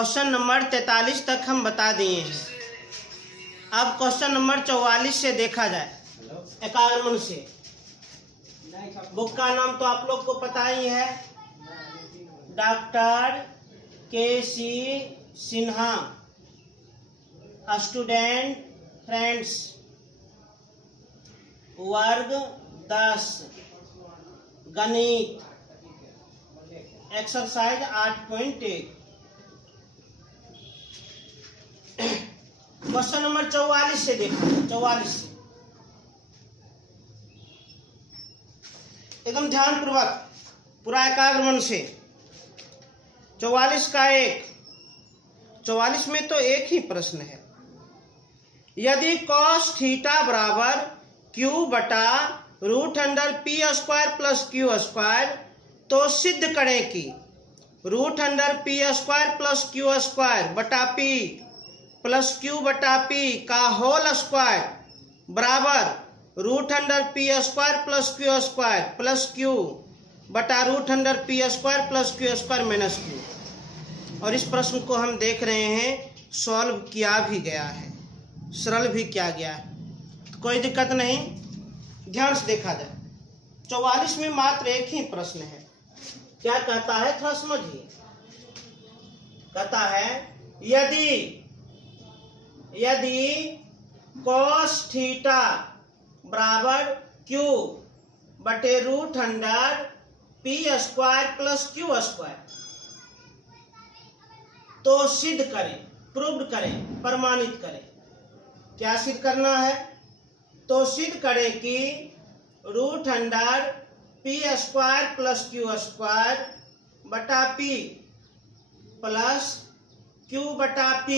Question number 43 तक हम बता दिए हैं। अब क्वेश्चन नंबर 44 से देखा जाए एकाग्र मन से। बुक का नाम तो आप लोग को पता ही है, doctor KC. Sinha, student friends, वर्ग 10, गणित, एक्सरसाइज 8.1। क्वेश्चन नंबर 44 से देखो, 44 एकदम ध्यान पूर्वक पूरा एकाग्र मन से। 44 का 44 में तो एक ही प्रश्न है। यदि cos थीटा बराबर q बटा √p² प्लस q स्क्वायर, तो सिद्ध करें कि √p² प्लस q² बटा p प्लस q बटा p का होल स्क्वायर बराबर √p² plus q² plus q बटा √p² plus q² minus q। और इस प्रश्न को हम देख रहे हैं सॉल्व किया भी गया है, सरल भी किया गया है, तो कोई दिक्कत नहीं। ध्यान से देखा जाए 44 में मात्र एक ही प्रश्न है। क्या कहता है थोड़ा समझिए। कहता है यदि cos थीटा बराबर q बटे √p² प्लस q², तो सिद्ध करें, प्रूव करें, प्रमाणित करें। क्या सिद्ध करना है? तो सिद्ध करें कि √p² प्लस q² बटा p प्लस q बटा p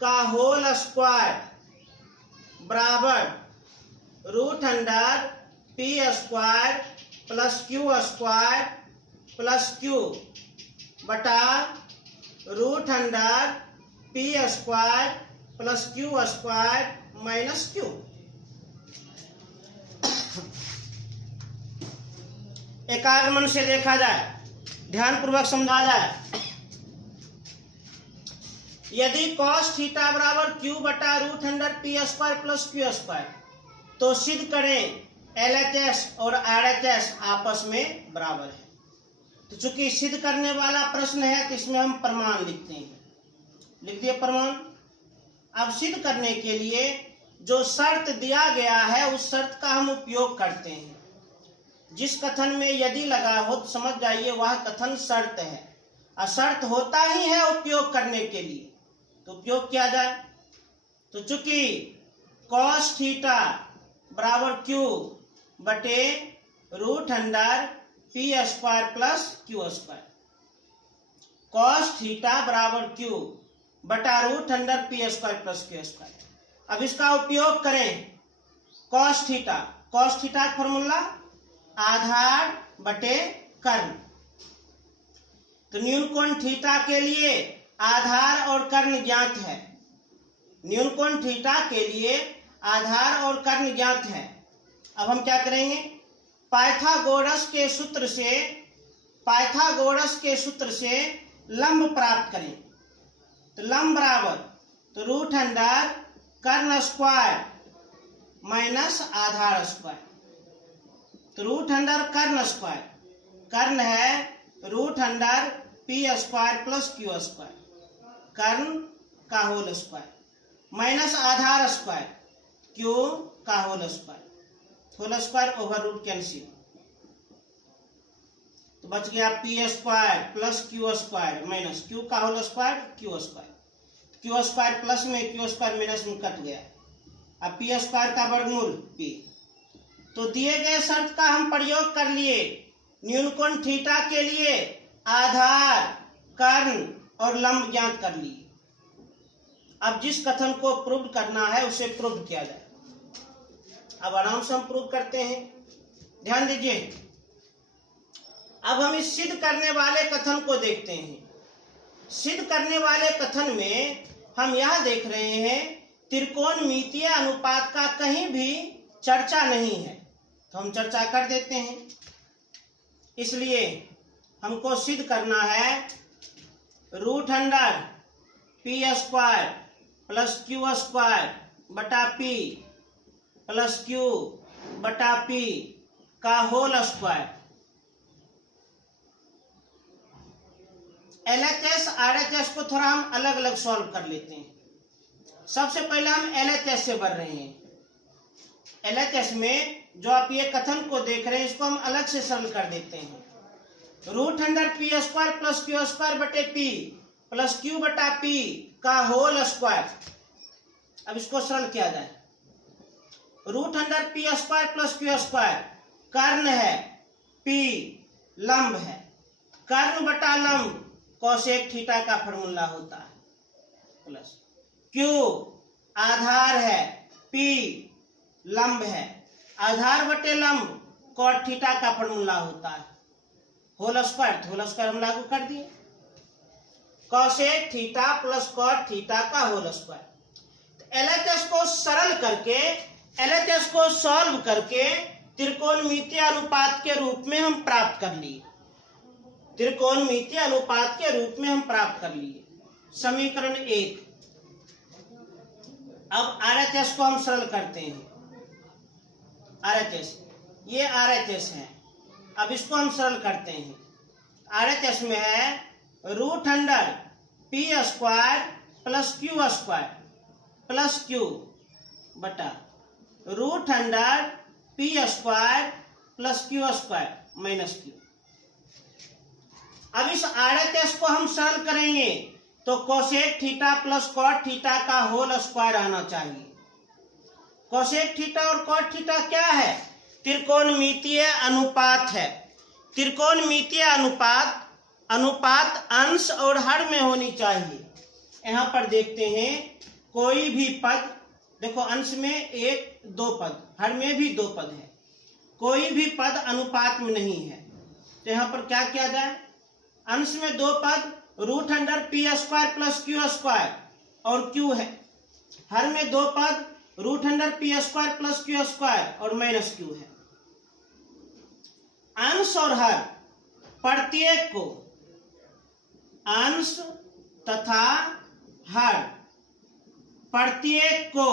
का होल स्क्वायर बराबर √p² plus q² plus q बटा √p² plus q² minus q। एकाग्र मन से देखा जाए, ध्यान पूर्वक समझा जाए। यदि cos थीटा बराबर q बटा √p² प्लस q², तो सिद्ध करें LHS और RHS आपस में बराबर है। तो चूंकि सिद्ध करने वाला प्रश्न है तो इसमें हम प्रमाण लिखते हैं। लिख दिए प्रमाण। अब सिद्ध करने के लिए जो शर्त दिया गया है उस शर्त का हम उपयोग करते हैं। जिस कथन में यदि लगा हो तो समझ जाइए वह कथन शर्त है, और शर्त होता ही है उपयोग करने के लिए, तो उपयोग किया जाए। तो चूंकि cos थीटा बराबर q बटे √p² plus q², cos theta बराबर q बटा √p² प्लस q²। अब इसका उपयोग करें। cos थीटा का फॉर्मूला आधार बटे कर्ण। तो न्यून कोण थीटा के लिए आधार और कर्ण ज्ञात है। न्यून कोण थीटा के लिए आधार और कर्ण ज्ञात है। अब हम क्या करेंगे? पाइथागोरस के सूत्र से लंब प्राप्त करें। तो लंब बराबर तो √कर्ण स्क्वायर माइनस आधार स्क्वायर। तो √कर्ण स्क्वायर, कर्ण है √p² प्लस q², कर्ण का होल स्क्वायर माइनस आधार स्क्वायर q का whole square over root cancel. तो बच गया p² plus q² minus q का होल स्क्वायर q² प्लस में q² माइनस में कट गया। अब p² का वर्गमूल p। तो दिए गए शर्त का हम प्रयोग कर लिए। न्यून कोण थीटा के लिए आधार, कर्ण और लंब ज्ञात कर लिए। अब जिस कथन को प्रूव करना है उसे प्रूव किया जाए। अब आराम से हम प्रूव करते हैं, ध्यान दीजिए। अब हम इस सिद्ध करने वाले कथन को देखते हैं। सिद्ध करने वाले कथन में हम यह देख रहे हैं त्रिकोणमितीय अनुपात का कहीं भी चर्चा नहीं है, तो हम चर्चा कर देते हैं। इसलिए हमको सिद्ध करना है root under P square plus Q square बटा पी प्लस क्यू बटा पी का होल स्क्वायर। LHS RHS को थोड़ा हम अलग अलग सॉल्व कर लेते हैं। सबसे पहले हम LHS से बढ़ रहे हैं। LHS में जो आप ये कथन को देख रहे हैं इसको हम अलग से सरल कर देते हैं। Root under P square plus Q square बटे पी प्लस क्यू बटा पी का होल स्क्वायर। अब इसको सरल किया जाए। Root under P square plus Q square कर्ण है, पी लंब है, कर्ण बटा लंब कोसेक थीटा का फॉर्मूला होता है, प्लस क्यू आधार है, पी लंब है, आधार बटे लंब कॉट थीटा का फॉर्मूला होता है, होल स्क्वायर हम लागू कर दिए, cosec theta plus cot theta का होल स्क्वायर। LHS को सरल करके, LHS को सॉल्व करके त्रिकोणमितीय अनुपात के रूप में हम प्राप्त कर लिए। त्रिकोणमितीय अनुपात के रूप में हम प्राप्त कर लिए समीकरण 1। अब RHS को हम सरल करते हैं। RHS, ये RHS है। अब इसको हम सरल करते हैं। RHS में है root under P square plus Q square plus Q बटा root under P square plus Q square minus Q. अब इस RHS को हम सरल करेंगे तो cosec theta plus cot theta का होल स्क्वायर आना चाहिए। कोसेक थीटा और कॉट थीटा क्या है? त्रिकोणमितीय अनुपात है। त्रिकोणमितीय अनुपात अंश और हर में होनी चाहिए। यहाँ पर देखते हैं कोई भी पद, देखो अंश में 1 2 पद, हर में भी 2 पद है, कोई भी पद अनुपात में नहीं है। तो यहाँ पर क्या किया जाए? अंश में 2 पद root under P square plus Q square और क्यू है, हर में 2 पद root under P square plus Q square और माइनस क्यू है। अंश और हर प्रत्येक को, अंश तथा हर प्रत्येक को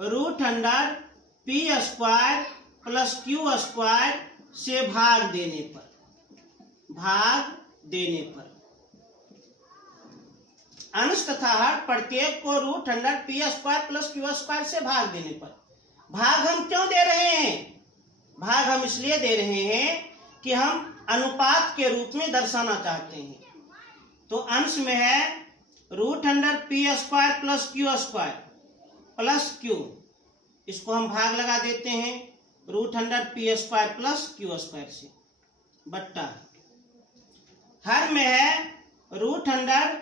root under P square plus Q square से भाग देने पर अंश तथा हर प्रत्येक को root under P square plus Q square से भाग देने पर। भाग हम क्यों दे रहे हैं? भाग हम इसलिए दे रहे हैं कि हम अनुपात के रूप में दर्शाना चाहते हैं। तो अंश में है root under P square plus Q square plus Q, इसको हम भाग लगा देते हैं root under P square plus Q square से, बट्टा हर में है root under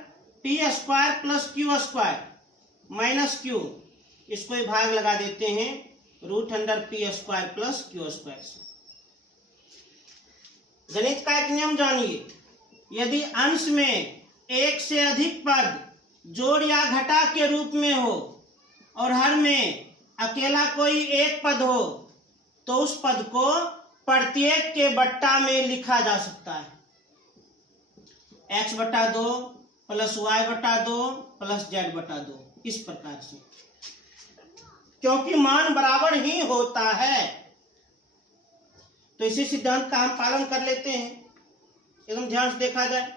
P square plus Q square minus Q, इसको ही भाग लगा देते हैं root under P square plus Q square से। गणित का एक नियम जानिए, यदि अंश में 1 से अधिक पद जोड़ या घटा के रूप में हो और हर में अकेला कोई एक पद हो तो उस पद को प्रत्येक के बट्टा में लिखा जा सकता है। x बटा 2 प्लस y बटा 2 प्लस z बटा 2, इस प्रकार से, क्योंकि मान बराबर ही होता है। तो इसी सिद्धांत का हम पालन कर लेते हैं। एकदम ध्यान से देखा जाए,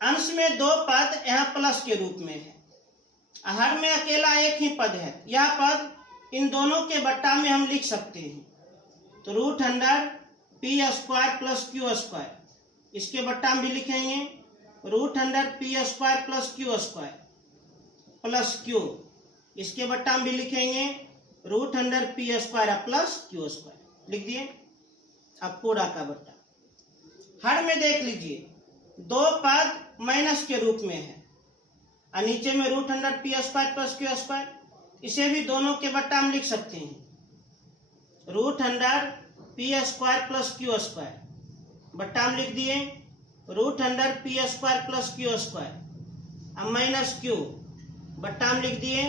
अंश में 2 पद यहाँ प्लस के रूप में है, हर में अकेला एक ही पद है। यह पद इन दोनों के बट्टा में हम लिख सकते हैं। तो root under P square plus Q square, इसके बट्टा में भी लिखेंगे root under P square plus Q square plus Q, इसके बट्टा में भी लिखेंगे root under P square plus Q square, लिख दिए। अब पूरा का बट्टा हर में देख लीजिए 2 पद माइनस के रूप में है और नीचे में root under P square plus Q square, इसे भी दोनों के बट्टा में लिख सकते हैं root under P square plus Q square, बट्टा में लिख दिए root under P square plus Q square, अब माइनस क्यू, बट्टा में लिख दिए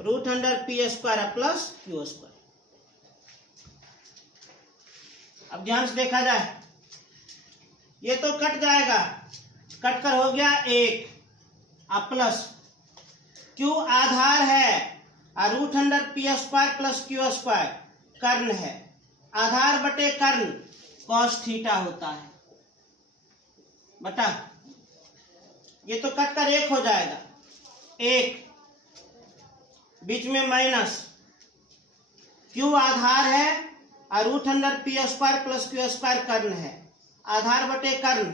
root under P square plus Q square. अब ध्यान से देखा जाए, ये तो कट जाएगा, कट कर हो गया 1, अब प्लस Q आधार है और root under P square plus Q square कर्ण है, आधार बटे कर्ण कॉस थीटा होता है बटा, ये तो कट कर 1 हो जाएगा, 1 बीच में माइनस Q आधार है और root under P square plus Q square कर्ण है, आधार बटे कर्ण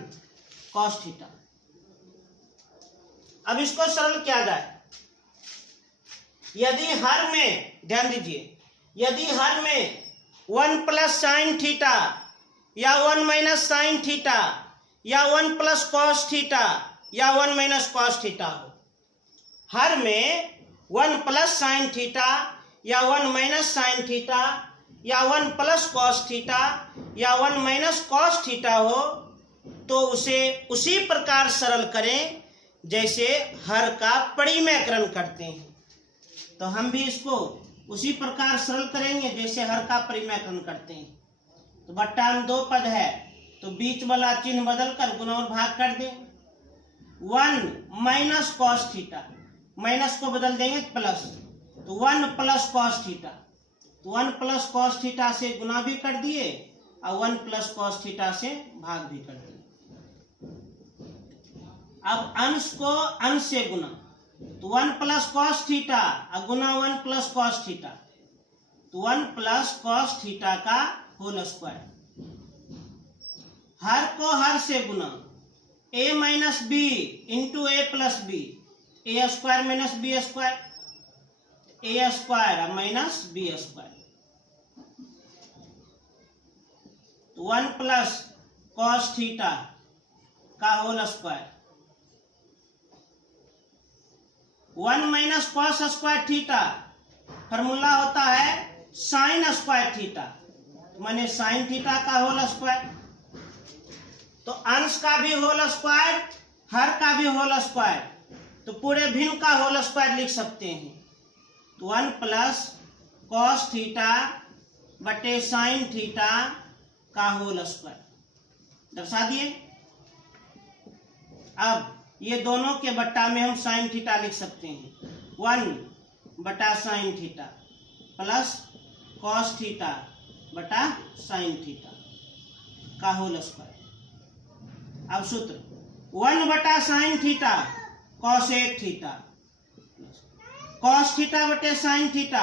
कॉस थीटा। अब इसको सरल किया जाए, यदि हर में ध्यान दीजिए, यदि हर में 1 प्लस साइन थीटा या 1 माइनस साइन थीटा या 1 प्लस कॉस थीटा या 1 माइनस कॉस थीटा हो, हर में 1 प्लस साइन थीटा या 1 माइनस साइन थीटा या 1 प्लस कॉस थीटा या 1 माइनस कॉस थीटा हो, तो उसे उसी प्रकार सरल करें जैसे हर का परिमेयकरण करते हैं। तो हम भी इसको उसी प्रकार सरल करेंगे जैसे हर का परिमेयकरण करते हैं। तो बट्टा में 2 पद है तो बीच वाला चिन्ह बदल कर गुणा और भाग कर दें। 1 माइनस कॉस थीटा, माइनस को बदल देंगे प्लस, तो 1 प्लस कॉस थीटा, तो 1 प्लस कॉस थीटा से गुणा भी कर दिए और 1 प्लस कॉस थीटा से भाग भी कर दिए। अब अंश को अंश से गुना, तो 1 प्लस कॉस थीटा और गुना 1 प्लस कॉस थीटा, तो 1 प्लस कॉस थीटा का होल स्क्वायर। हर को हर से गुना, a minus B into A plus B, A square minus B square, A square minus B square, तो 1 प्लस कॉस थीटा का whole square, 1 minus cos square theta formula होता है साइन स्क्वायर थीटा, माने साइन थीटा का whole square. तो अंश का भी होल स्क्वायर, हर का भी होल स्क्वायर, तो पूरे भिन्न का होल स्क्वायर लिख सकते हैं। तो 1 प्लस कॉस थीटा बटे साइन थीटा का होल स्क्वायर दर्शा दिए। अब ये दोनों के बट्टा में हम साइन थीटा लिख सकते हैं, 1 बटा sine theta plus cos theta बटा साइन थीटा का होल स्क्वायर। अब सूत्र 1 बटा sine theta cosec theta, cos theta बटे साइन थीटा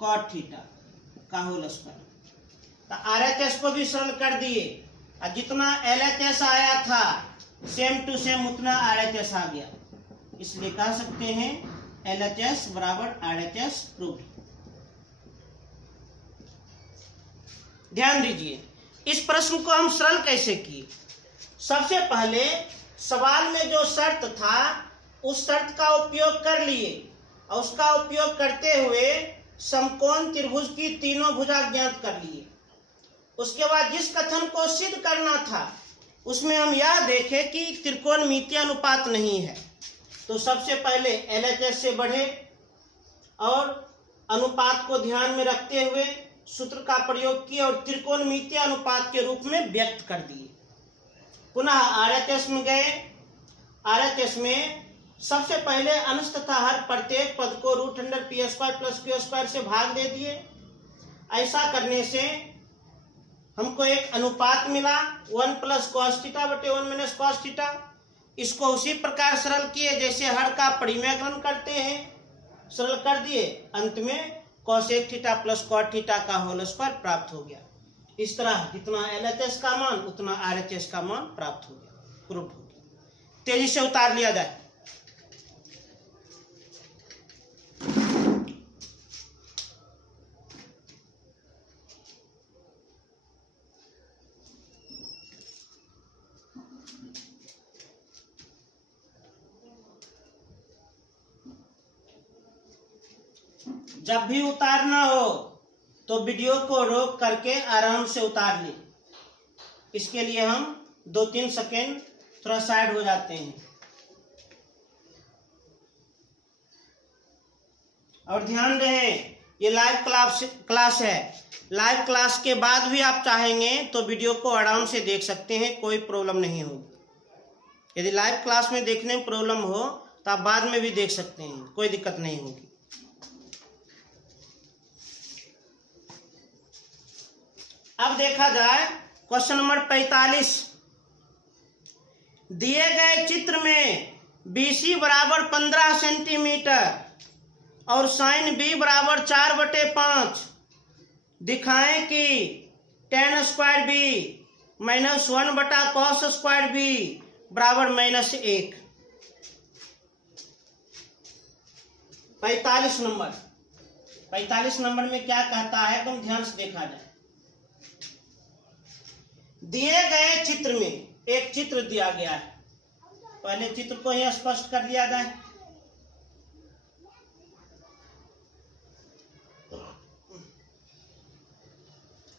कॉट थीटा का होल स्क्वायर। तो RHS को भी सरल कर दिए और जितना LHS आया था सेम टू सेम उतना RHS आ गया, इसलिए कह सकते हैं LHS बराबर RHS प्रूव्ड। ध्यान दीजिए, इस प्रश्न को हम सरल कैसे किए। सबसे पहले सवाल में जो शर्त था उस शर्त का उपयोग कर लिए और उसका उपयोग करते हुए समकोण त्रिभुज की तीनों भुजा ज्ञात कर लिए। उसके बाद जिस कथन को सिद्ध करना था उसमें हम यह देखें कि त्रिकोणमितीय अनुपात नहीं है, तो सबसे पहले LHS से बढ़े और अनुपात को ध्यान में रखते हुए सूत्र का प्रयोग किए और त्रिकोणमितीय अनुपात के रूप में व्यक्त कर दिए। पुनः RHS में गए, RHS में सबसे पहले अंश तथा हर प्रत्येक पद को root under P square plus Q square से भाग दे दिए। ऐसा करने से हमको एक अनुपात मिला 1 प्लस कॉस थीटा बटे 1 माइनस कॉस थीटा। इसको उसी प्रकार सरल किए जैसे हर का परिमेयकरण करते हैं, सरल कर दिए, अंत में cosec theta plus cot theta का होल स्क्वायर प्राप्त हो गया। इस तरह जितना LHS का मान उतना RHS का मान प्राप्त हो गया, प्रूफ हो गया। तेजी से उतार लिया जाए। जब भी उतारना हो तो वीडियो को रोक करके आराम से उतार लें। इसके लिए हम 2-3 सेकेंड थोड़ा साइड हो जाते हैं। और ध्यान रहे ये लाइव क्लास है। लाइव क्लास के बाद भी आप चाहेंगे तो वीडियो को आराम से देख सकते हैं, कोई प्रॉब्लम नहीं होगी। यदि लाइव क्लास में देखने में प्रॉब्लम हो तो आप बाद में भी देख सकते हैं, कोई दिक्कत नहीं होगी। अब देखा जाए क्वेश्चन नंबर 45। दिए गए चित्र में BC बराबर 15 सेंटीमीटर और साइन B बराबर 4/5 दिखाएं कि tan square B minus 1/cos square B बराबर -1। 45 नंबर में क्या कहता है, तुम ध्यान से देखा जाए। दिए गए चित्र में एक चित्र दिया गया है, पहले चित्र को ही स्पष्ट कर लिया जाए।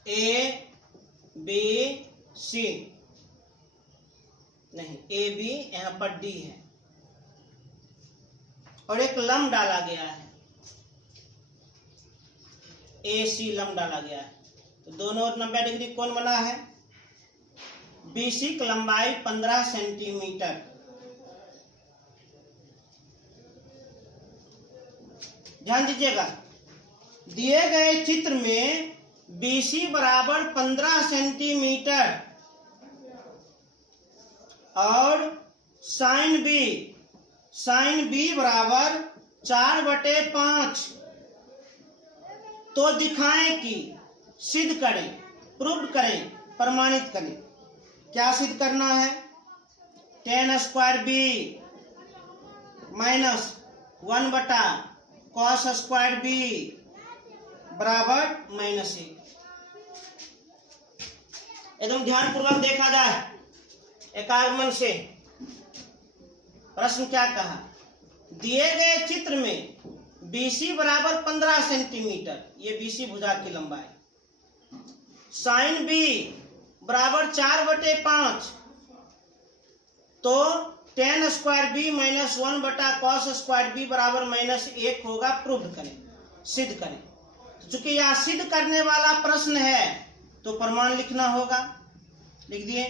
ABC नहीं, AB यहाँ पर D है और एक लंब डाला गया है, AC लंब डाला गया है। तो दोनों 90 डिग्री कोण बना है। BC की लंबाई 15 सेंटीमीटर। ध्यान दीजिएगा, दिए गए चित्र में BC बराबर 15 सेंटीमीटर और साइन B बराबर 4/5 तो दिखाएं कि, सिद्ध करें, प्रूव करें, प्रमाणित करें। क्या सिद्ध करना है? tan square B minus 1/cos square B बराबर -1। एकदम ध्यानपूर्वक देखा जाए, एकाग्र मन से। प्रश्न क्या कहा? दिए गए चित्र में BC बराबर 15 सेंटीमीटर, ये BC भुजा की लंबाई, साइन B बराबर 4/5 तो tan square B minus 1/cos square B बराबर -1 होगा। प्रूव करें, सिद्ध करें। चूंकि यह सिद्ध करने वाला प्रश्न है तो प्रमाण लिखना होगा। लिख दिए।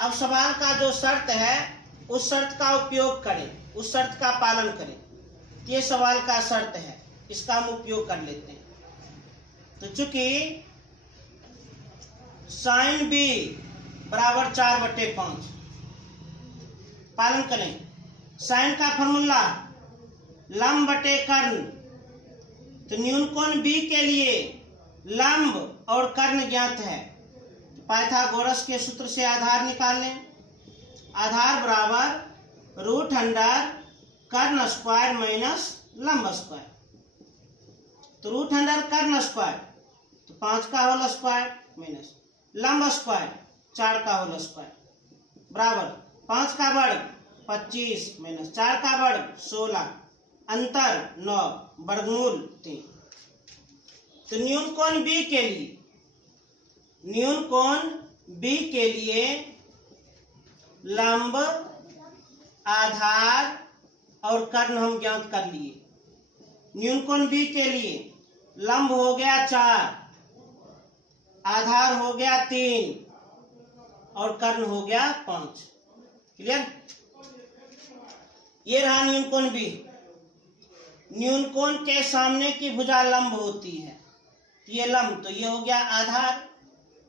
अब सवाल का जो शर्त है उस शर्त का उपयोग करें, उस शर्त का पालन करें। ये सवाल का शर्त है, इसका हम उपयोग कर लेते हैं। तो चूंकि साइन B बराबर 4/5, पालन करें। साइन का फॉर्मूला लंब बटे कर्ण, तो न्यून कोण B के लिए लंब और कर्ण ज्ञात है। पाइथागोरस के सूत्र से आधार निकाल लें। आधार बराबर √अंडर कर्ण स्क्वायर माइनस लंब स्क्वायर। तो √अंडर कर्ण स्क्वायर तो 5 का होल स्क्वायर माइनस लंब स्क्वायर 4 का होल स्क्वायर बराबर 5 का वर्ग 25 माइनस 4 का वर्ग 16, अंतर 9, वर्गमूल 3। तो न्यून कोण B के लिए, न्यून कोण B के लिए लंब, आधार और कर्ण हम ज्ञात कर लिए। न्यून कोण B के लिए लंब हो गया 4, आधार हो गया 3 और कर्ण हो गया 5। क्लियर? ये रहा न्यून कोण B। न्यून कोण के सामने की भुजा लंब होती है, ये लंब, तो ये हो गया आधार,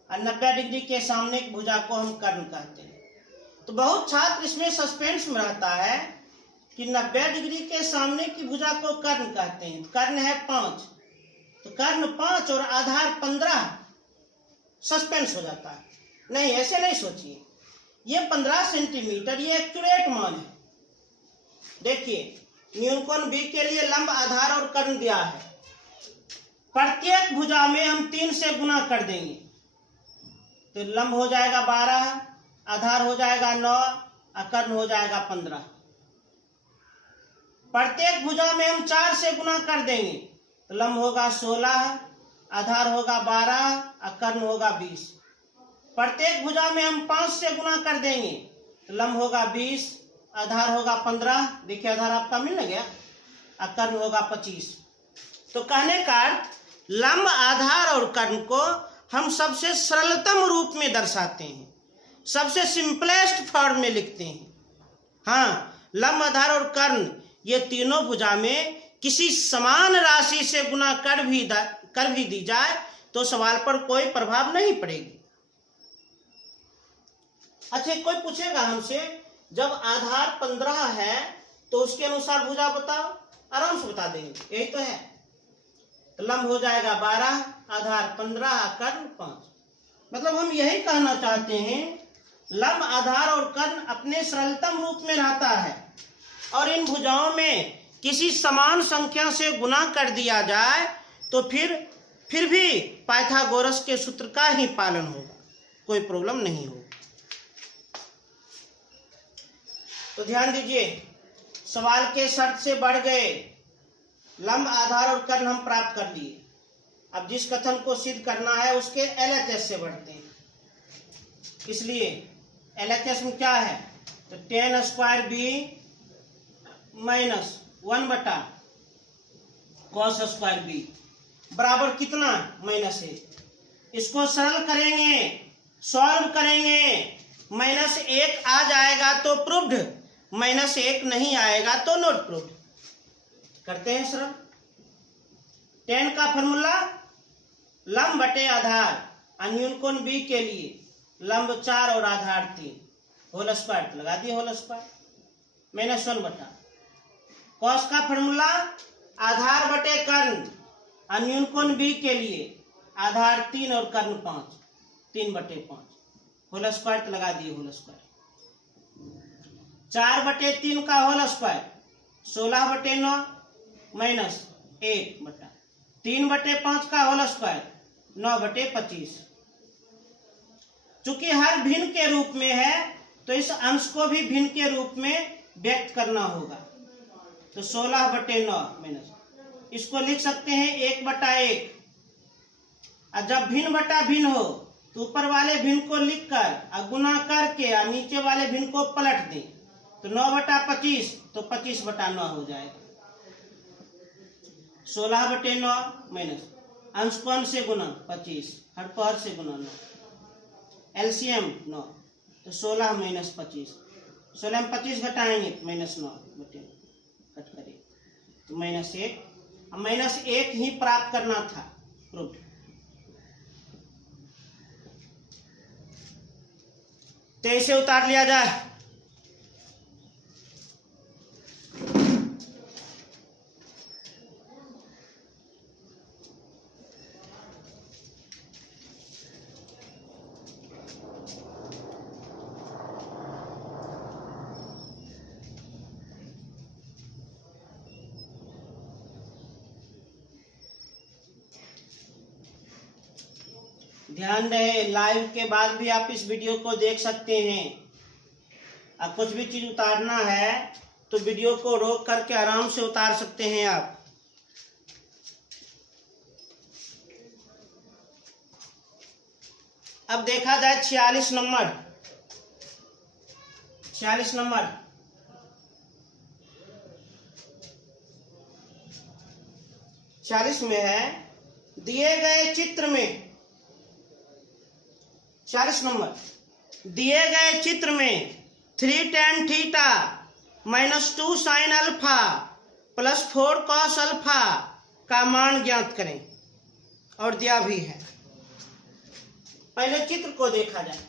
और 90 डिग्री के सामने की भुजा को हम कर्ण कहते हैं। तो बहुत छात्र इसमें सस्पेंस में रहता है कि 90 डिग्री के सामने की भुजा को कर्ण कहते हैं। कर्ण है 5, तो कर्ण 5 और आधार 15, सस्पेंस हो जाता है। नहीं, ऐसे नहीं सोचिए। ये 15 सेंटीमीटर ये एक्यूरेट मान है। देखिए, न्यून कोण B के लिए लंब, आधार और कर्ण दिया है। प्रत्येक भुजा में हम 3 से गुना कर देंगे, तो लंब हो जाएगा 12, आधार हो जाएगा 9 और कर्ण हो जाएगा 15। प्रत्येक भुजा में हम 4 से गुना कर देंगे तो लंब होगा 16, आधार होगा 12 और कर्ण होगा 20। प्रत्येक भुजा में हम 5 से गुना कर देंगे तो लंब होगा 20, आधार होगा 15, देखिए आधार आपका मिल गया, और कर्ण होगा 25। तो कहने का अर्थ लंब, आधार और कर्ण को हम सबसे सरलतम रूप में दर्शाते हैं, सबसे सिंपलेस्ट फॉर्म में लिखते हैं। हाँ, लंब, आधार और कर्ण ये तीनों भुजा में किसी समान राशि से गुना कर भी दी जाए तो सवाल पर कोई प्रभाव नहीं पड़ेगी। अच्छा, कोई पूछेगा हमसे जब आधार 15 है तो उसके अनुसार भुजा बताओ, आराम से बता देंगे, यही तो है। तो लंब हो जाएगा 12, आधार 15, कर्ण 5। मतलब हम यही कहना चाहते हैं लंब, आधार और कर्ण अपने सरलतम रूप में रहता है और इन भुजाओं में किसी समान संख्या से गुना कर दिया जाए तो फिर भी पाइथागोरस के सूत्र का ही पालन होगा, कोई प्रॉब्लम नहीं होगा। तो ध्यान दीजिए, सवाल के शर्त से बढ़ गए, लंब, आधार और कर्ण हम प्राप्त कर लिए। अब जिस कथन को सिद्ध करना है उसके LHS से बढ़ते हैं। इसलिए LHS में क्या है, तो tan square B minus 1/cos square B बराबर कितना, -1। इसको सरल करेंगे, सॉल्व करेंगे, -1 आ जाएगा तो प्रूव्ड, -1 नहीं आएगा तो नॉट प्रूव्ड। करते हैं सरल। tan का फॉर्मूला लंब बटे आधार, अन्यूनकोण बी के लिए लंब 4 और आधार 3 होल स्क्वायर लगा दिए, होल स्क्वायर -1/। कॉस का फॉर्मूला आधार बटे कर्ण, अन्यूनकोण बी के लिए आधार 3 और कर्ण 5, 3/5 होल स्क्वायर लगा दिए, होल स्क्वायर। 4/3 का होल स्क्वायर 16/9 -1/, 3/5 का होल स्क्वायर 9/25। चूंकि हर भिन्न के रूप में है तो इस अंश को भी भिन्न के रूप में व्यक्त करना होगा। तो 16/9 इसको लिख सकते हैं 1/1। और जब भिन्न बटा भिन्न हो तो ऊपर वाले भिन्न को लिखकर गुना करके और नीचे वाले भिन्न को पलट दें तो 9/25 तो 25/9 हो जाएगा। 16/9 अंश को अंश से गुना 25, हर को हर से गुना 9, एलसीएम 9, तो 16 - 25, 16 में 25 घटाएंगे -9 कट करिए तो -1। अब -1 ही प्राप्त करना था, प्रूफ। तो इसे उतार लिया जाए। ध्यान रहे, लाइव के बाद भी आप इस वीडियो को देख सकते हैं। अब कुछ भी चीज उतारना है तो वीडियो को रोक करके आराम से उतार सकते हैं आप। अब देखा जाए 46 नंबर। 46 नंबर में है, दिए गए चित्र में 40 नंबर, दिए गए चित्र में 3 tan theta -2 sin alpha +4 cos alpha का मान ज्ञात करें, और दिया भी है। पहले चित्र को देखा जाए।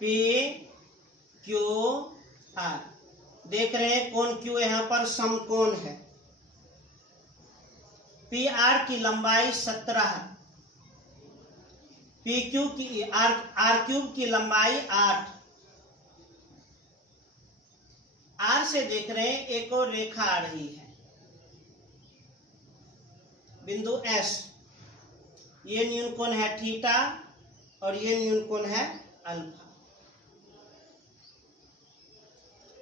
PQR देख रहे हैं, कोण Q यहाँ पर समकोण है। PR की लंबाई 17, PQ की R³ की लंबाई 8। R से देख रहे हैं एक और रेखा आ रही है, बिंदु S। ये न्यूनकोण है थीटा और ये न्यूनकोण है अल्फा।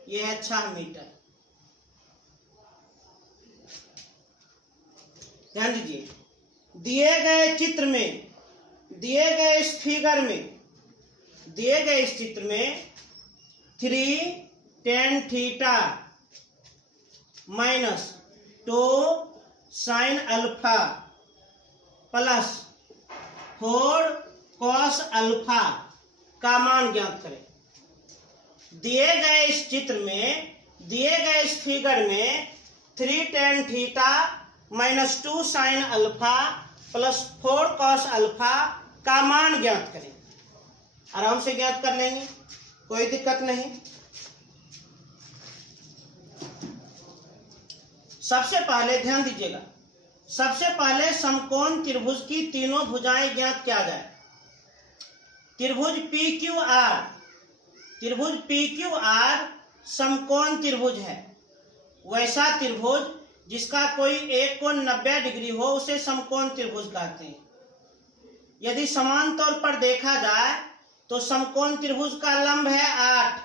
ये है 6 मीटर। ध्यान दीजिए, दिए गए चित्र में, दिए गए इस फिगर में दिए गए इस चित्र में 3 tan theta minus 2 sin alpha plus 4 cos alpha का मान ज्ञात करें। दिए गए इस चित्र में, दिए गए इस फिगर में 3 tan theta minus 2 sin alpha plus 4 cos alpha का मान ज्ञात करें। आराम से ज्ञात कर लेंगे, कोई दिक्कत नहीं। सबसे पहले ध्यान दीजिएगा, सबसे पहले समकोण त्रिभुज की तीनों भुजाएं ज्ञात किया जाए। त्रिभुज PQR, त्रिभुज PQR समकोण त्रिभुज है। वैसा त्रिभुज जिसका कोई एक कोण 90 डिग्री हो उसे समकोण त्रिभुज कहते हैं। यदि समान तौर पर देखा जाए तो समकोण त्रिभुज का लंब है 8,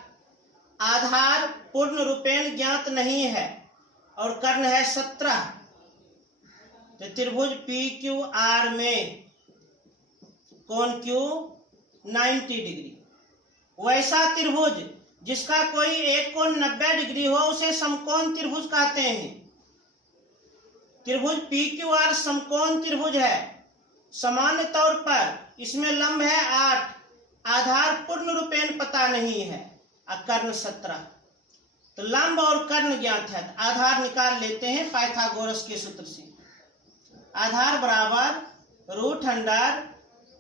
आधार पूर्ण रूपेण ज्ञात नहीं है और कर्ण है 17। तो त्रिभुज PQR में कोण Q 90 डिग्री। वैसा त्रिभुज जिसका कोई एक कोण 90 डिग्री हो उसे समकोण त्रिभुज कहते हैं। त्रिभुज PQR समकोण त्रिभुज है। सामान्य तौर पर इसमें लंब है 8, आधार पूर्ण रूपेण पता नहीं है और कर्ण 17। तो लंब और कर्ण ज्ञात है, आधार निकाल लेते हैं पाइथागोरस के सूत्र से। आधार बराबर रूट अंडर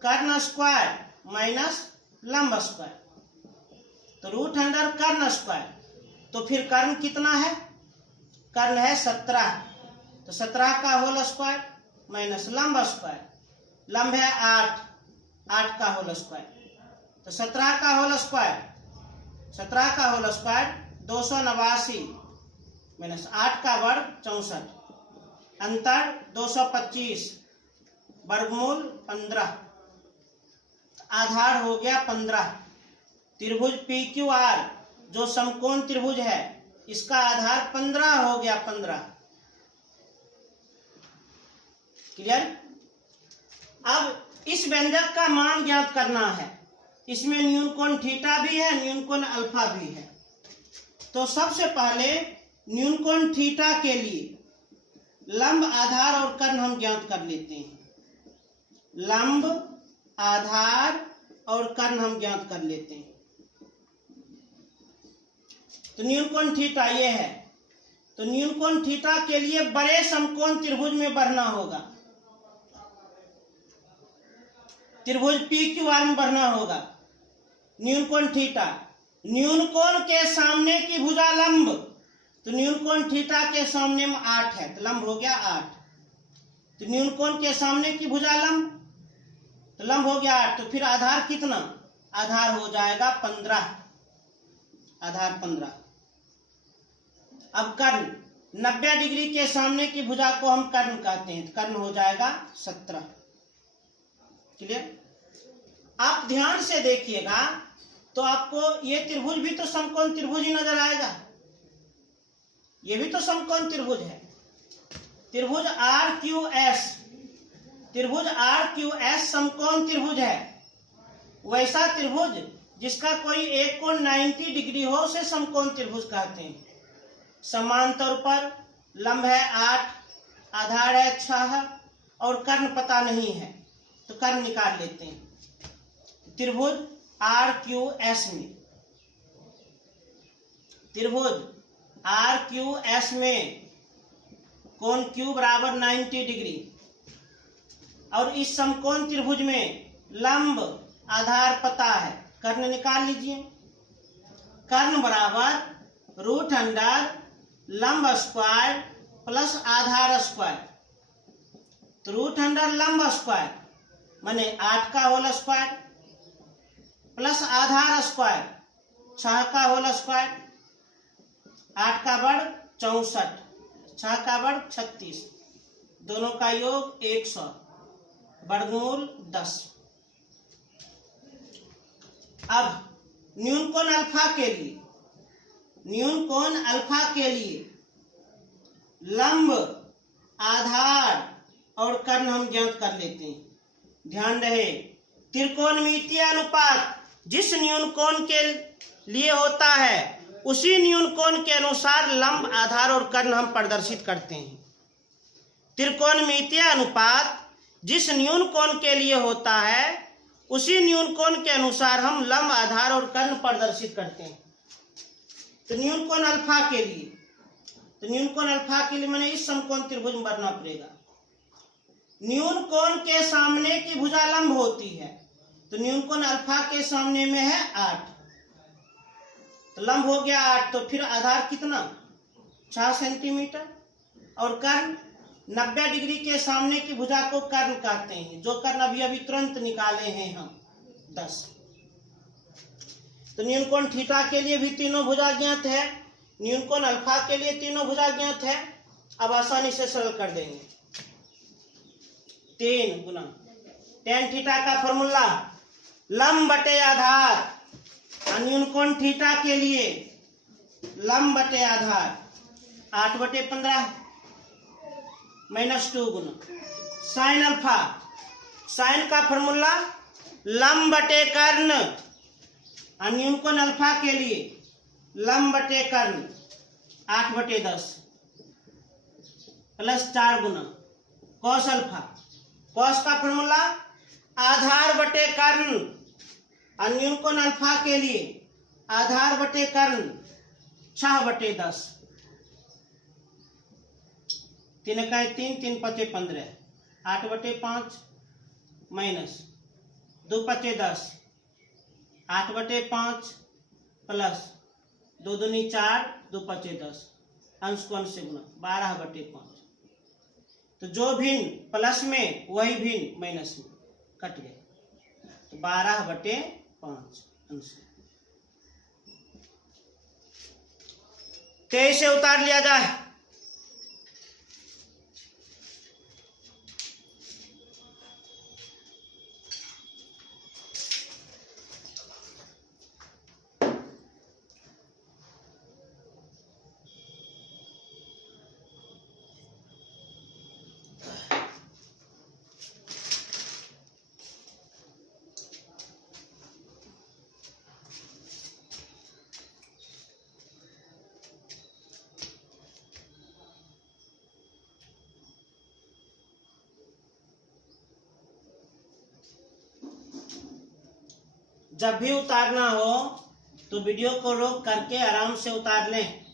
कर्ण स्क्वायर माइनस लंब स्क्वायर। तो रूट अंडर कर्ण स्क्वायर, तो फिर कर्ण कितना है? कर्ण है 17, तो 17 का होल स्क्वायर माइनस लंब स्क्वायर। लंब है 8, 8 का होल स्क्वायर। तो 17 का होल स्क्वायर, 17 का होल स्क्वायर 289 माइनस 8 का वर्ग 64, अंतर 225, वर्गमूल 15, आधार हो गया 15। त्रिभुज PQR जो समकोण त्रिभुज है इसका आधार 15 हो गया, 15। क्लियर? अब इस व्यंजक का मान ज्ञात करना है। इसमें न्यून कोण थीटा भी है, न्यून कोण अल्फा भी है। तो सबसे पहले न्यून कोण थीटा के लिए लंब, आधार और कर्ण हम ज्ञात कर लेते हैं। लंब, आधार और कर्ण हम ज्ञात कर लेते हैं। तो न्यून कोण थीटा ये है। तो न्यून कोण थीटा के लिए बड़े समकोण त्रिभुज में बढ़ना होगा। त्रिभुज PQR में बढ़ना होगा। न्यून कोण थीटा, न्यून कोण के सामने की भुजा लंब, तो न्यून कोण थीटा के सामने में 8 है, तो लंब हो गया 8। तो न्यून कोण के सामने की भुजा लंब, तो लंब हो गया 8। तो फिर आधार कितना? आधार हो जाएगा 15, आधार 15। अब कर्ण, 90 डिग्री के सामने की भुजा को हम कर्ण कहते हैं, तो कर्ण हो जाएगा 17। क्लियर? आप ध्यान से देखिएगा तो आपको ये त्रिभुज भी तो समकोण त्रिभुज ही नजर आएगा। ये भी तो समकोण त्रिभुज है। त्रिभुज RQS, त्रिभुज RQS समकोण त्रिभुज है। वैसा त्रिभुज जिसका कोई एक कोण 90 डिग्री हो उसे समकोण त्रिभुज कहते हैं। समान तौर पर लंब है 8, आधार है 6 और कर्ण पता नहीं है, तो कर्ण निकाल लेते हैं। त्रिभुज RQS में, त्रिभुज RQS में कोण Q बराबर 90 डिग्री और इस समकोण त्रिभुज में लंब, आधार पता है, कर्ण निकाल लीजिए। कर्ण बराबर रूट अंडर लंब स्क्वायर प्लस आधार स्क्वायर। तो रूट अंडर लंब स्क्वायर माने 8 का होल स्क्वायर प्लस आधार स्क्वायर 6 का होल स्क्वायर, 8 का वर्ग 64, 6 का वर्ग 36, दोनों का योग 100, वर्गमूल 10। अब न्यून कोण अल्फा के लिए, न्यून कोण अल्फा के लिए लंब, आधार और कर्ण हम ज्ञात कर लेते हैं। ध्यान रहे त्रिकोणमितीय अनुपात जिस न्यून कोण के लिए होता है उसी न्यून कोण के अनुसार लंब, आधार और कर्ण हम प्रदर्शित करते हैं। त्रिकोणमितीय अनुपात जिस न्यून कोण के लिए होता है उसी न्यून कोण के अनुसार हम लंब, आधार और कर्ण प्रदर्शित करते हैं। तो न्यून कोण अल्फा के लिए मैंने इस समकोण त्रिभुज में बनना पड़ेगा। न्यून कोण के सामने की भुजा लंब होती है, तो न्यून कोण अल्फा के सामने में है 8, तो लंब हो गया 8। तो फिर आधार कितना 6 सेंटीमीटर और कर्ण 90 डिग्री के सामने की भुजा को कर्ण कहते हैं, जो कर्ण अभी तुरंत निकाले हैं हम 10। तो न्यून कोण थीटा के लिए भी तीनों भुजा ज्ञात है, न्यून कोण अल्फा के लिए तीनों भुजा ज्ञात है। अब आसानी से सरल कर देंगे। 3 गुना tan थीटा का फॉर्मूला लंब बटे आधार, न्यून कोण थीटा के लिए लंब बटे आधार 8/15 -2 गुना साइन अल्फा, साइन का फॉर्मूला लंब बटे कर्ण, न्यून कोण अल्फा के लिए लंब बटे कर्ण 8/10 +4 गुना कॉस अल्फा, कॉस का फॉर्मूला आधार बटे कर्ण, न्यून कोण अल्फा के लिए आधार बटे कर्ण 6/10 3 × 3 3 × 5 15 8/5 माइनस 2 × 5 10 8/5 प्लस 2 दूनी 4 2 × 5 10 अंश को अंश से गुना 12/5। तो जो भिन्न प्लस में वही भिन्न माइनस में कट गए, तो 12/5 अंश। 23 से उतार लिया जाए। जब भी उतारना हो तो वीडियो को रोक करके आराम से उतार लें।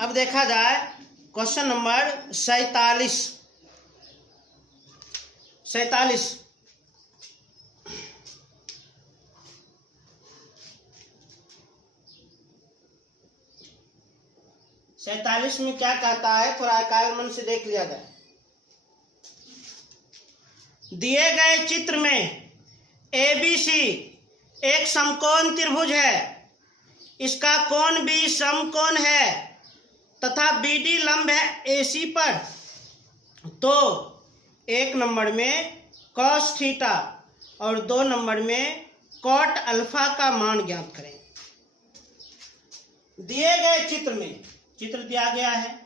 अब देखा जाए क्वेश्चन नंबर 47। सैतालीस में क्या कहता है, थोड़ा एकाग्र मन से देख लिया जाए। दिए गए चित्र में ABC एक समकोण त्रिभुज है, इसका कोण भी समकोण है तथा BD लंब है AC पर, तो 1 नंबर में cos थीटा और 2 नंबर में cot अल्फा का मान ज्ञात करें। दिए गए चित्र में, चित्र दिया गया है,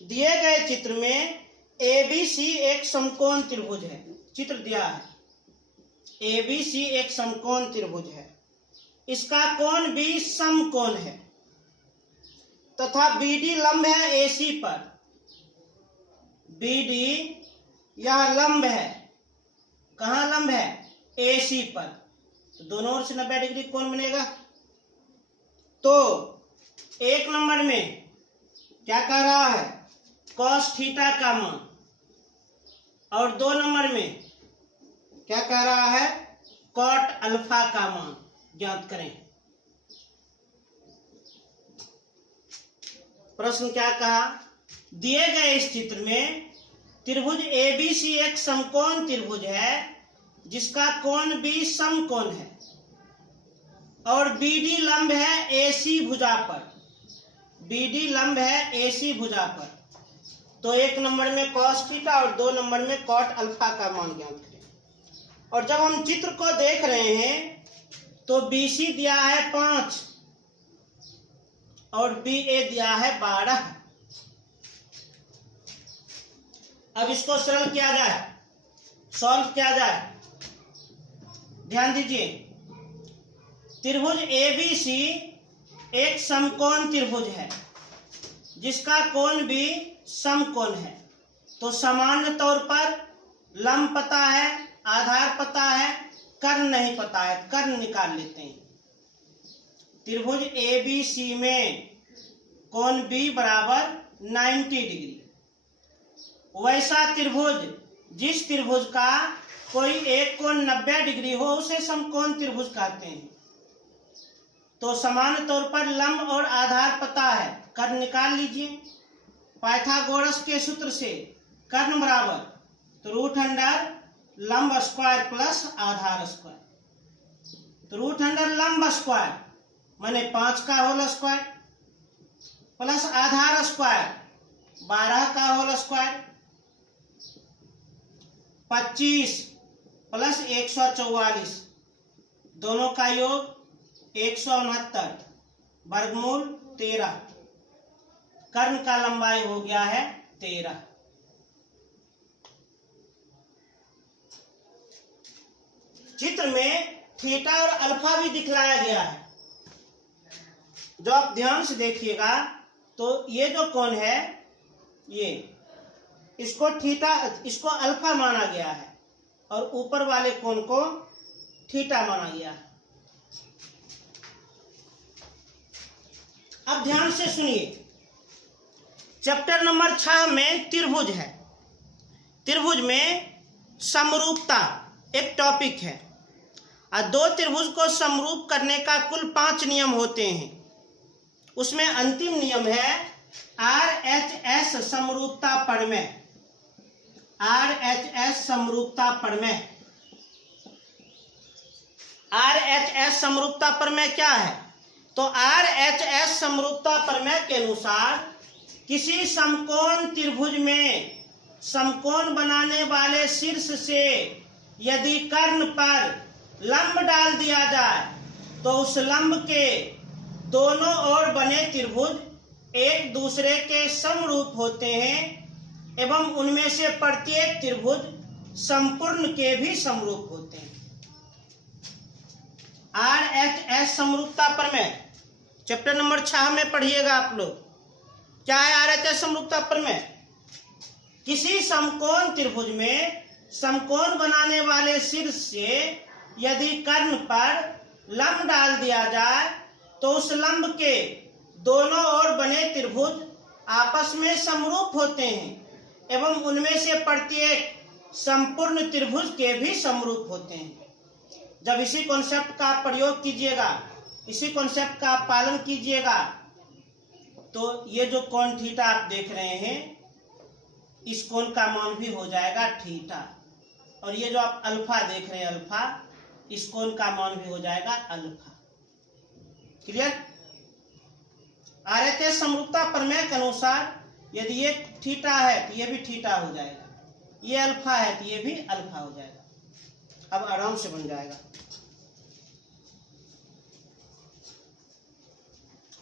दिए गए चित्र में ABC एक समकोण त्रिभुज है, चित्र दिया है ABC एक समकोण त्रिभुज है, इसका कोण भी समकोण है तथा BD लंब है AC पर। BD यह लंब है, कहाँ लंब है, AC पर, तो दोनों ओर से 90 डिग्री कोण बनेगा। तो 1 नंबर में क्या कह रहा है, cos थीटा का मान, और 2 नंबर में क्या कह रहा है, cot अल्फा का मान ज्ञात करें। प्रश्न क्या कहा, दिए गए इस चित्र में त्रिभुज ABC एक समकोण त्रिभुज है जिसका कोण भी समकोण है और BD लंब है AC भुजा पर, BD लंब है AC भुजा पर। तो 1 नंबर में cos थीटा और 2 नंबर में cot अल्फा का मान ज्ञात करें। और जब हम चित्र को देख रहे हैं तो BC दिया है 5 और बी ए दिया है 12। अब इसको सरल किया जाए, सॉल्व किया जाए। ध्यान दीजिए, त्रिभुज ABC एक समकोण त्रिभुज है जिसका कोण भी समकोण है। तो सामान्य तौर पर लंब पता है, आधार पता है, कर्ण नहीं पता है, कर्ण निकाल लेते हैं। त्रिभुज ABC में कोण B बराबर 90 डिग्री। वैसा त्रिभुज, जिस त्रिभुज का कोई एक कोण 90 डिग्री हो, उसे समकोण त्रिभुज कहते हैं। तो सामान्य तौर पर लंब और आधार पता है, कर्ण निकाल लीजिए। पाइथागोरस के सूत्र से कर्ण बराबर तो रूट अंडर लंब स्क्वायर प्लस आधार स्क्वायर। तो रूट अंडर लंब स्क्वायर माने 5 का होल स्क्वायर प्लस आधार स्क्वायर 12 का होल स्क्वायर, 25 प्लस 144 दोनों का योग 169 वर्गमूल 13। कर्ण का लंबाई हो गया है 13। चित्र में थीटा और अल्फा भी दिखलाया गया है। जो आप ध्यान से देखिएगा तो ये जो कोण है, ये इसको थीटा, इसको अल्फा माना गया है और ऊपर वाले कोण को थीटा माना गया है। अब ध्यान से सुनिए, चैप्टर नंबर 6 में त्रिभुज है। त्रिभुज में समरूपता एक टॉपिक है और दो त्रिभुज को समरूप करने का कुल 5 नियम होते हैं। उसमें अंतिम नियम है RHS समरूपता प्रमेय। RHS समरूपता प्रमेय। RHS समरूपता प्रमेय क्या है? तो RHS समरूपता प्रमेय के अनुसार किसी समकोण त्रिभुज में समकोण बनाने वाले शीर्ष से यदि कर्ण पर लंब डाल दिया जाए तो उस लंब के दोनों ओर बने त्रिभुज एक दूसरे के समरूप होते हैं एवं उनमें से प्रत्येक त्रिभुज संपूर्ण के भी समरूप होते हैं। RHS समरूपता प्रमेय चैप्टर नंबर 6 में पढ़िएगा आप लोग। क्या है RHS समरूपता प्रमेय? किसी समकोण त्रिभुज में समकोण बनाने वाले शीर्ष से यदि कर्ण पर लंब डाल दिया जाए तो उस लंब के दोनों ओर बने त्रिभुज आपस में समरूप होते हैं एवं उनमें से प्रत्येक संपूर्ण त्रिभुज के भी समरूप होते हैं। जब इसी कॉन्सेप्ट का प्रयोग कीजिएगा, इसी कॉन्सेप्ट का पालन कीजिएगा, तो ये जो कोण थीटा आप देख रहे हैं, इस कोण का मान भी हो जाएगा थीटा। और ये जो आप अल्फा देख रहे हैं, अल्फा, इस कोण का मान भी हो जाएगा अल्फा। क्लियर? RHS समरूपता प्रमेय के अनुसार यदि ये थीटा है तो ये भी थीटा हो जाएगा, ये अल्फा है तो ये भी अल्फा हो जाएगा। अब आराम से बन जाएगा।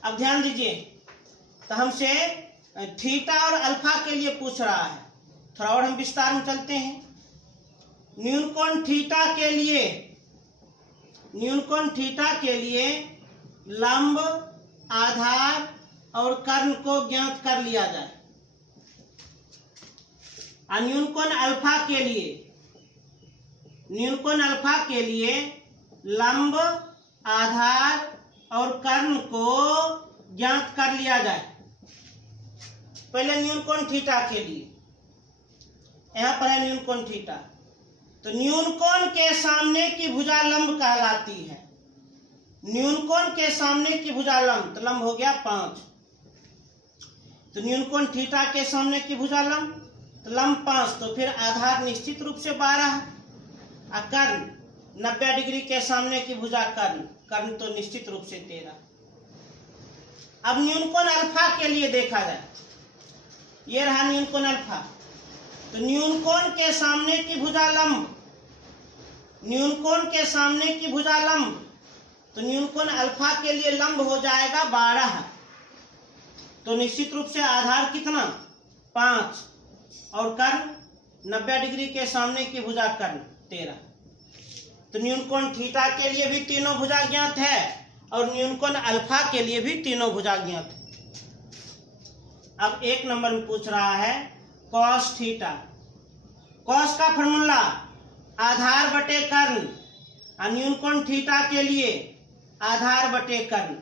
अब ध्यान दीजिए, तो हमसे थीटा और अल्फा के लिए पूछ रहा है। थोड़ा और हम विस्तार में चलते हैं। न्यूनकोण थीटा के लिए, न्यूनकोण थीटा के लिए लंब, आधार और कर्ण को ज्ञात कर लिया जाए। और न्यूनकोण अल्फा के लिए, न्यूनकोण अल्फा के लिए लंब, आधार और कर्ण को ज्ञात कर लिया जाए। पहले न्यूनकोण थीटा के लिए, यहां पर है न्यूनकोण थीटा। तो न्यूनकोण के सामने की भुजा लंब कहलाती है। न्यूनकोण के सामने की भुजा लंब, तो लंब हो गया 5। तो न्यूनकोण थीटा के सामने की भुजा लंब, तो लंब 5, तो फिर आधार निश्चित रूप से 12 है। और कर्ण 90 डिग्री के सामने की भुजा कर्ण, कर्ण तो निश्चित रूप से 13। अब न्यूनकोण अल्फा के लिए देखा जाए, ये रहा न्यूनकोण अल्फा। तो न्यूनकोण के सामने की भुजा लंब, न्यूनकोण के सामने की भुजा लंब, तो न्यूनकोण अल्फा के लिए लंब हो जाएगा 12। तो निश्चित रूप से आधार कितना 5 और कर्ण 90 डिग्री के सामने की भुजा कर्ण 13। तो न्यूनकोण थीटा के लिए भी तीनों भुजा ज्ञात है और न्यूनकोण अल्फा के लिए भी तीनों भुजा ज्ञात है। अब 1 नंबर में पूछ रहा है कॉस थीटा। कॉस का फॉर्मूला आधार बटे कर्ण और न्यूनकोण थीटा के लिए आधार बटे कर्ण,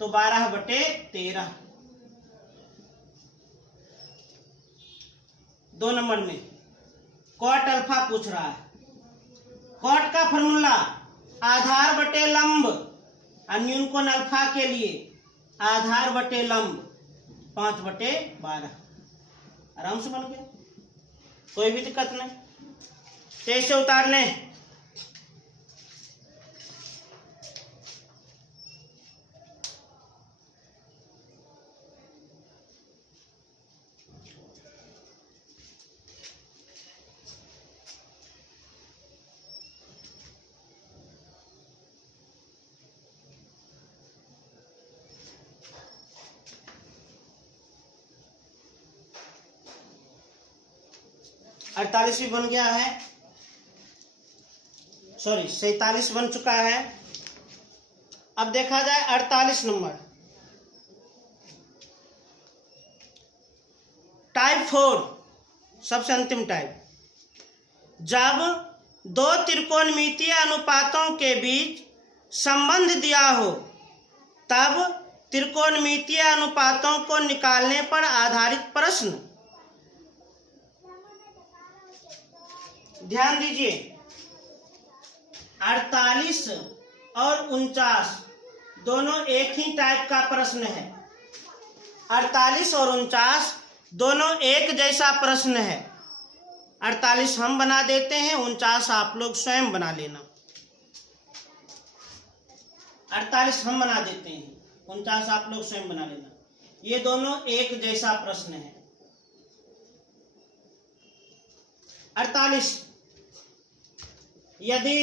तो 12 बटे 13। 2 नंबर में कॉट अल्फा पूछ रहा है। कॉट का फॉर्मूला आधार बटे लंब और न्यूनकोण अल्फा के लिए आधार बटे लंब 5 बटे 12। आराम से बन गया, कोई भी दिक्कत नहीं। तेज से उतार लें। अड़तालीस भी बन गया है, सॉरी 47 बन चुका है। अब देखा जाए 48 नंबर टाइप 4, सबसे अंतिम टाइप। जब दो त्रिकोणमितीय अनुपातों के बीच संबंध दिया हो तब त्रिकोणमितीय अनुपातों को निकालने पर आधारित प्रश्न। ध्यान दीजिए, 48 और 49 दोनों एक ही टाइप का प्रश्न है। 48 और 49 दोनों एक जैसा प्रश्न है। 48 हम बना देते हैं, 49 आप लोग स्वयं बना लेना। 48 हम बना देते हैं, 49 आप लोग स्वयं बना लेना। ये दोनों एक जैसा प्रश्न है। 48, यदि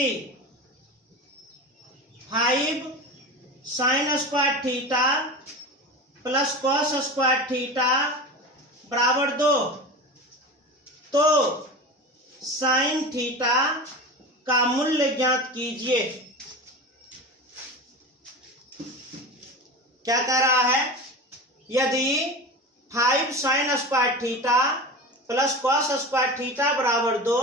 5 sin square theta plus cos square theta बराबर 2, तो साइन थीटा का मूल्य ज्ञात कीजिए। क्या कह रहा है? यदि 5 sin square theta plus cos square theta बराबर 2,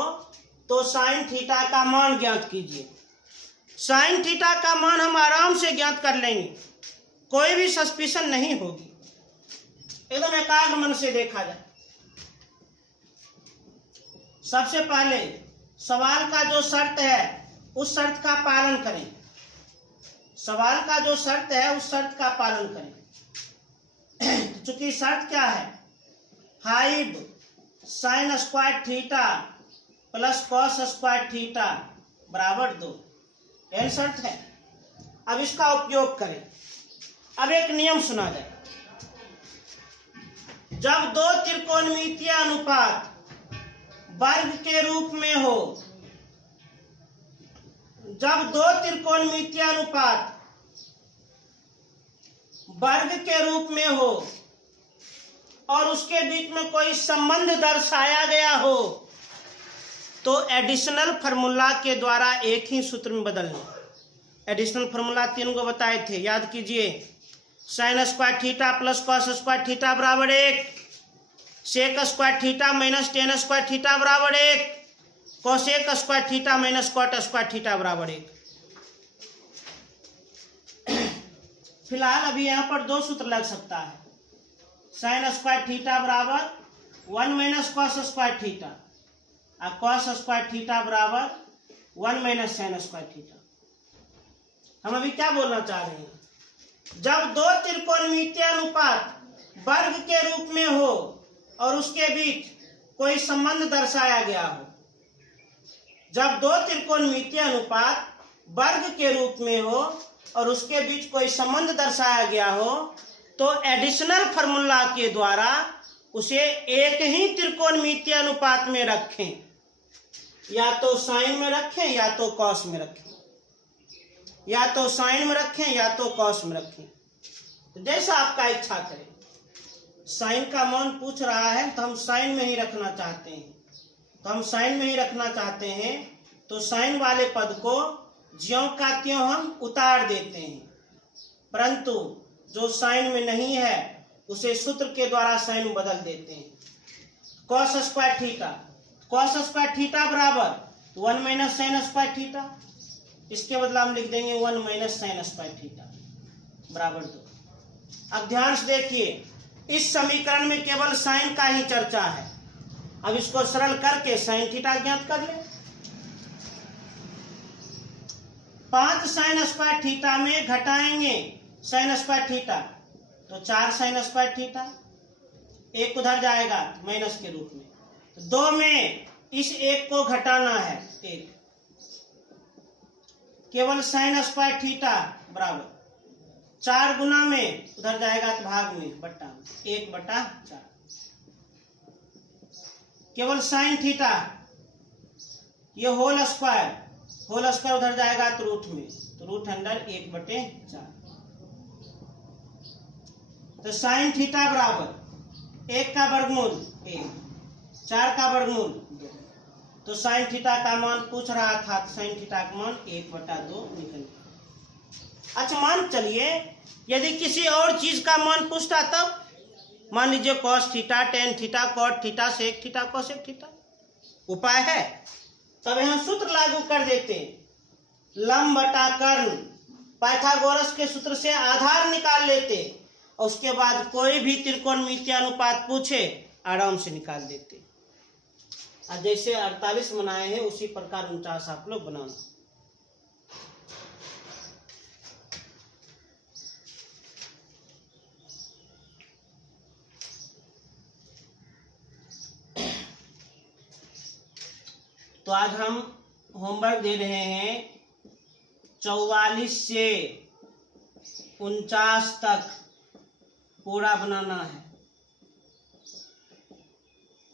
तो साइन थीटा का मान ज्ञात कीजिए। साइन थीटा का मान हम आराम से ज्ञात कर लेंगे, कोई भी सस्पिशन नहीं होगी, एकदम एकाग्र मन से देखा जाए। सबसे पहले सवाल का जो शर्त है उस शर्त का पालन करें। सवाल का जो शर्त है उस शर्त का पालन करें। चूंकि शर्त क्या है? 5 sin square theta plus cos square theta बराबर 2, यह शर्त है। अब इसका उपयोग करें। अब एक नियम सुना जाए। जब दो त्रिकोणमितीय अनुपात वर्ग के रूप में हो, जब दो त्रिकोणमितीय अनुपात वर्ग के रूप में हो और उसके बीच में कोई संबंध दर्शाया गया हो, तो एडिशनल फार्मूला के द्वारा एक ही सूत्र में बदलना। एडिशनल फार्मूला 3 को बताए थे, याद कीजिए। Sine square theta plus cos square theta बराबर 1, sec square theta minus tan square theta बराबर 1, cosec square theta minus cot square theta बराबर 1। फिलहाल अभी यहाँ पर 2 सूत्र लग सकता है। साइन स्क्वायर थीटा बराबर 1 माइनस कॉस स्क्वायर थीटा और कॉस स्क्वायर थीटा बराबर 1 माइनस साइन स्क्वायर थीटा। हम अभी क्या बोलना चाह रहे हैं? जब दो त्रिकोणमितीय अनुपात वर्ग के रूप में हो और उसके बीच कोई संबंध दर्शाया गया हो, जब दो त्रिकोणमितीय अनुपात वर्ग के रूप में हो और उसके बीच कोई संबंध दर्शाया गया हो, तो एडिशनल फार्मूला के द्वारा उसे एक ही त्रिकोणमितीय अनुपात में रखें, या तो साइन में रखें या तो कॉस में रखें, या तो साइन में रखें या तो कॉस में रखें, जैसा आपका इच्छा करे। साइन का मान पूछ रहा है तो हम साइन में ही रखना चाहते हैं, तो साइन वाले पद को ज्यों का त्यों हम उतार देते हैं, परंतु जो साइन में नहीं है उसे सूत्र के द्वारा साइन में बदल देते हैं। कॉस स्क्वायर थीटा बराबर 1 माइनस साइन स्क्वायर थीटा, इसके बदला हम लिख देंगे 1 माइनस साइन स्क्वायर थीटा बराबर 2। अब ध्यान से देखिए, इस समीकरण में केवल साइन का ही चर्चा है। अब इसको सरल करके साइन थीटा ज्ञात कर ले। 5 साइन स्क्वायर थीटा में घटाएंगे साइन स्क्वायर थीटा तो 4 साइन स्क्वायर थीटा, एक उधर जाएगा माइनस के रूप में, 2 में इस एक को घटाना है 1, केवल साइन स्क्वायर थीटा बराबर 4 गुना में उधर जाएगा तो भाग में बट्टा में 1/4, केवल साइन थीटा ये होल स्क्वायर उधर जाएगा तो रूट में, तो रूट अंडर 1/4। तो साइन थीटा बराबर 1 का वर्गमूल 1, 4 का वर्गमूल 2। तो साइन थीटा का मान पूछ रहा था, तो साइन थीटा का मान 1/2 निकल गया। अच्छा मान चलिए यदि किसी और चीज का मान पूछता तब, मान लीजिए cos theta, tan theta, cot theta, sec theta, cosec theta, उपाय है तब यहाँ सूत्र लागू कर देते, लंब बटा कर्ण, पाइथागोरस के सूत्र से आधार निकाल लेते और उसके बाद कोई भी त्रिकोणमितीय अनुपात पूछे आराम से निकाल देते। और जैसे 48 बनाए हैं उसी प्रकार 49 आप लोग बनाना। तो आज हम होमवर्क दे रहे हैं 44 से 49 तक पूरा बनाना है,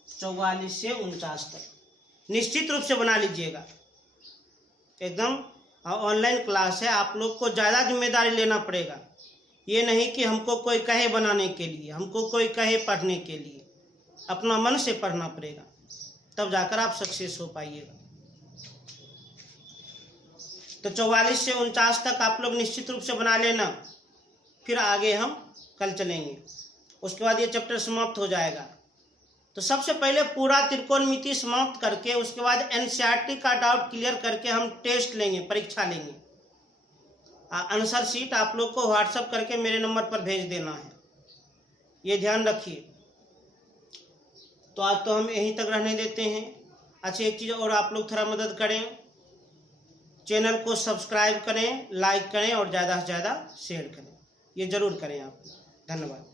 44 से 49 तक निश्चित रूप से बना लीजिएगा एकदम। ऑनलाइन क्लास है, आप लोग को ज़्यादा जिम्मेदारी लेना पड़ेगा। ये नहीं कि हमको कोई कहे बनाने के लिए, हमको कोई कहे पढ़ने के लिए, अपना मन से पढ़ना पड़ेगा, तब जाकर आप सक्सेस हो पाइएगा। तो 44 से 49 तक आप लोग निश्चित रूप से बना लेना, फिर आगे हम कल चलेंगे, उसके बाद ये चैप्टर समाप्त हो जाएगा। तो सबसे पहले पूरा त्रिकोणमिति समाप्त करके उसके बाद एनसीईआरटी का डाउट क्लियर करके हम टेस्ट लेंगे, परीक्षा लेंगे। आंसर शीट आप लोग को व्हाट्सएप करके मेरे नंबर पर भेज देना है, ये ध्यान रखिए। तो आज तो हम यहीं तक रहने देते हैं। अच्छा एक चीज़ और, आप लोग थोड़ा मदद करें, चैनल को सब्सक्राइब करें, लाइक करें और ज़्यादा से ज़्यादा शेयर करें, ये जरूर करें आप। धन्यवाद।